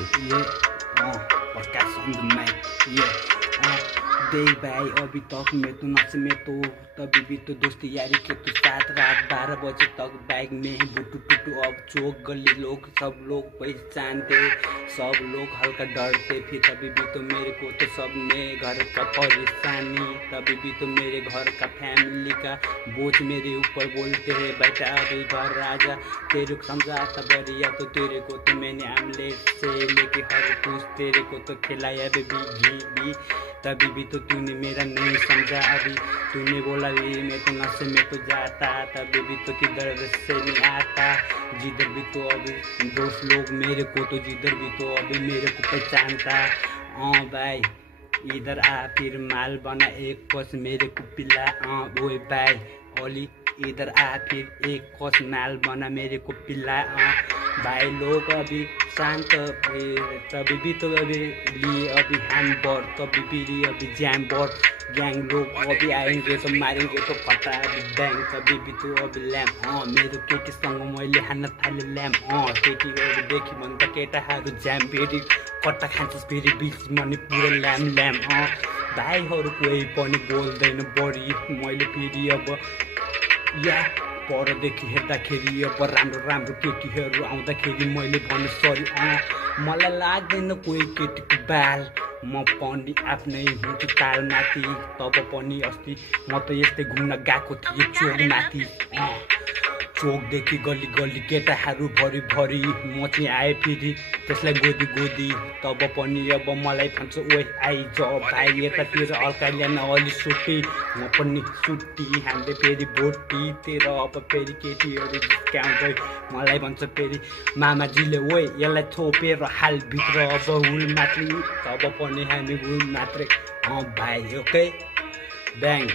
ये प्रकाश on the mic ये देख भाई अभी तक मैं तो नशे में तो तभी भी तो दोस्ती यारी के तो साथ रात 12 बजे तक बाइक में बुटू टूटू अब चौक गली लोग सब लोग पहचानते सब लोग हल्का डरते फिर तभी भी तो मेरे को तो सब ने घर का परेशानी तभी भी तो मेरे घर का फैमिली का बोझ मेरे ऊपर बोलते हैं बेटा अभी घर राजा तेरे को समझाता बढ़िया तो तेरे को तो मैंने आमलेट से लेके हर कुछ तेरे को तो खिलाया बेबी घी भी तभी भी तो तूने मेरा नहीं समझा अभी तूने बोला भी मैं तो नशे में तो जाता तभी भी तो किधर से नहीं आता जिधर भी तो अभी दोस्त लोग मेरे को तो जिधर भी तो अभी मेरे को पहचानता भाई इधर आ फिर माल बना एक कस मेरे को पिला ओए भाई ओली इधर आ फिर एक कस माल बना मेरे को पिला भाई लोग अभी शांत तभी भी तो अभी लिए अभी हैंडबॉल तभी भी लिए अभी जैमबॉल गैंग लोग अभी आएंगे तो मारेंगे तो पता अभी बैंग तभी भी तो अभी ल्याम्प मेरो केटीसँग मैले हान्न थालेँ ल्याम्प केटी अभी देखि भने त केटाहरू ज्याम फेरि कट्टा खान्छस् फेरि बिच मनी पुरो ल्याम्प भाइहरू कोही पनि बोल्दैन बढी मैले फेरि अब या परदेखि हेर्दाखेरि अब राम्रो केटीहरू आउँदाखेरि मैले भने सरी मलाई लाग्दैन कोही केटीको बाल म पनि आफ्नै हुन्छु तालमाथि तब पनि अस्ति म त यस्तै घुम्न गएको थिएँ चोकमाथि चोकदेखि गल्ली गल्ली केटाहरू भरि म चाहिँ आएँ फेरि त्यसलाई गोदी तब पनि अब मलाई भन्छ ओए आइज भाइ यतातिर हल्का ल्याउन अलि सुटी म पनि सुटी हान्दै फेरि भोटीतिर अब फेरि केटीहरू जिस्काउँदै मलाई भन्छ फेरि मामाजीले ओए यसलाई थोपेर हालभित्र अब हुल मात्रै तब पनि हामी हुल मात्रै भाइ ओके ब्याङ